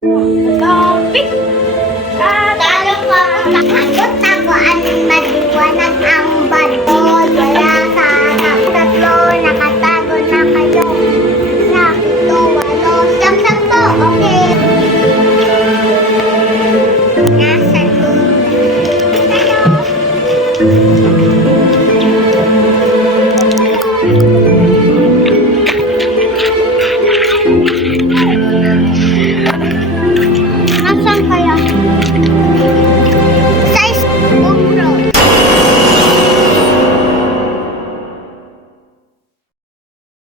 Kapit! Talo ko takot ako at maliwanag ang batol. Wala sa anak tatlo, nakatago na kayo. Sa pito, walo, sampo, okay. Nasa Nasaan kaya? Size umro.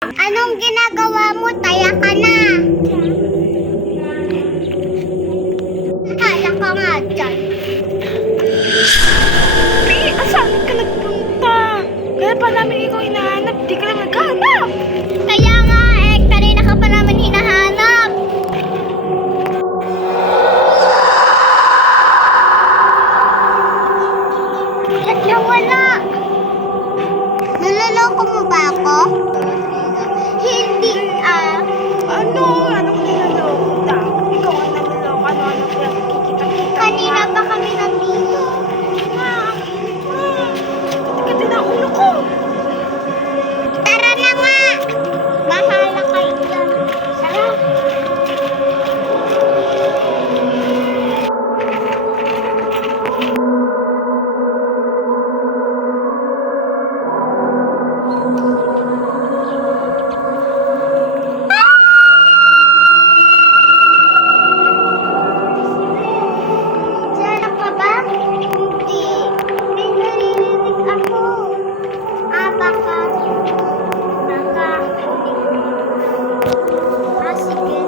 Anong ginagawa mo? Taya ka na. Hala ka nga dyan. Asan ka nagpunta? Kaya pa namin ikaw hinahanap, di ka lang naghahanap. Kaya nga kanina ka pa naman hinahanap. Ba't nawala? Naloloko mo ba ako? Hindi Ano? Anong nilaloko? Ikaw ang naloloko. Ano pinagkikita-kita? Kanina pa kami nandito. Kati na ulo ko. Tara na nga! Bahala kayo dyan. Tara. Diyan ka ba? Hindi. May naririnig ako. Baka. Sige.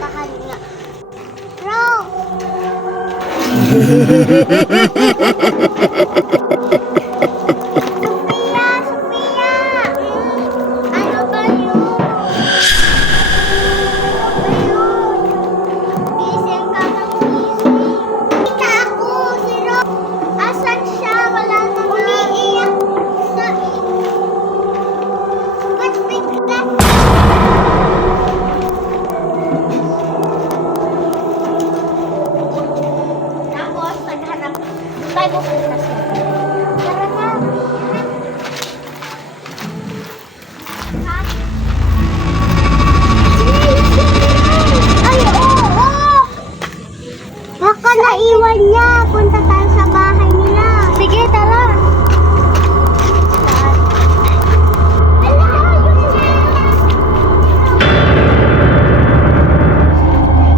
Tahan nga. Bro! Sophia! Sophia! Ano ba yun? Gising ka ng gising. Kita ako, si Rob. Asan siya? Wala na nga. Umiiyak sa ba't bigla? Tapos, naghanap tayo pupunta siya. Tara na. Ha? Ay, oo! Baka naiwan niya. Punta tayo sa bahay nila. Sige, tara. Ala, yun na.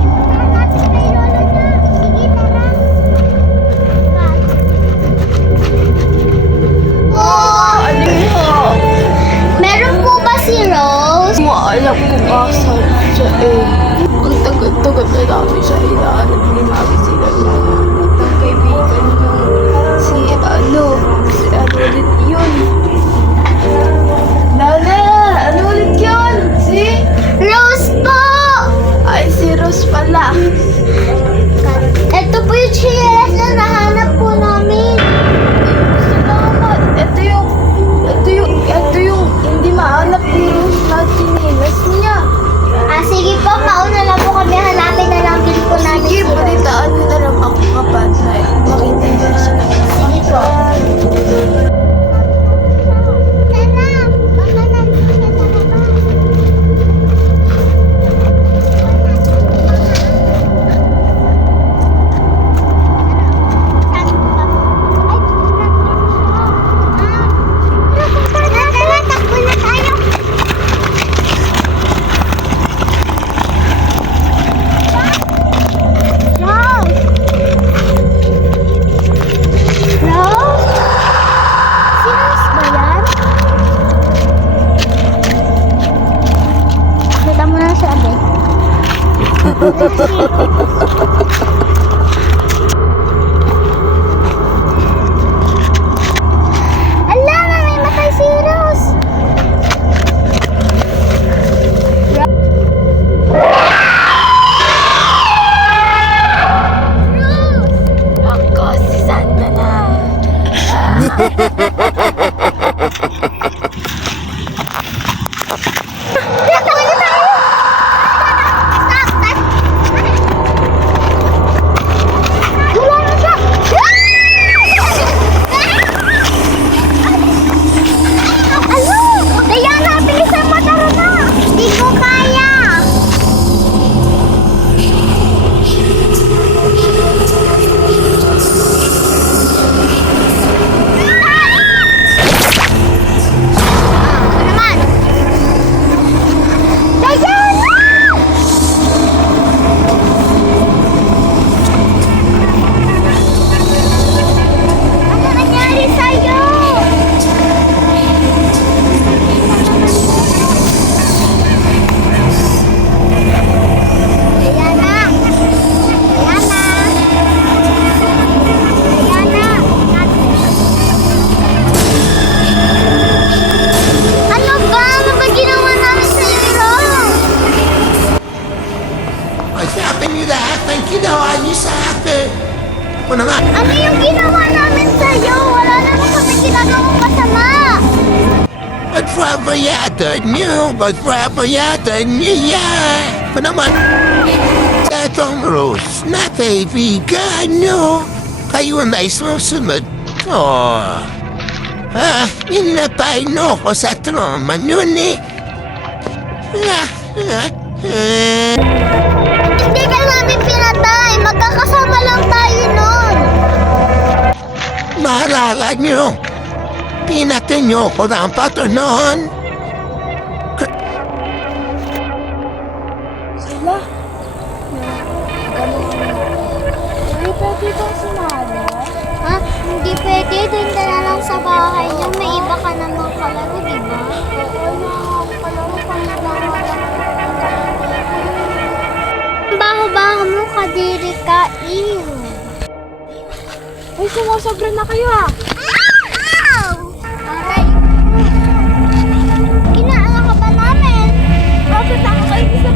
Punta natin kay lolo niya. Sige, tara. Meron po ba si Rose? Maalam ko asan siya eh. Ang tagal-tagal na namin siya hinahanap. Hindi namin sila hinahanap ng kaibigan niya. Si ano, Tatakbo na tayo! Stop! Stop! Wala na siya! Ano? Diana, bilisan mo, tara na! Hindi ko kaya! Ano naman? Diana! Ano nangyari sa'yo? Diana! Diana! Diana! Ano ba? Ano ba ginawa namin sa'yo? Ay, sabi niyo lahat ng ginawa niyo sa akin. O naman, Ano yung ginawa namin sa'yo? Wala naman kami ginagawang masama. pagpapayadan niyo yan. O naman, etong Rose na kaibigan niyo. Kayo na'y susunod ko. Inapay niyo ko sa trauma niyo ni. Hindi ka namin pinatay. Magkakasama lang tayo nun. Maalala niyo, pinatay niyo ko ng pato noon. Sila? Hindi pwede bang sumali? Ha? Hindi pwede. Doon ka na lang sa bahay niyo. May iba ka namang kalaro, di ba? Oo na, kalaro pa na Ang baho-baho mo, kadiri ka. Ew. Uy, sumusobra na kayo ah! Ow! Aray. Inaala ka ba namin? Bakit ako kayo sa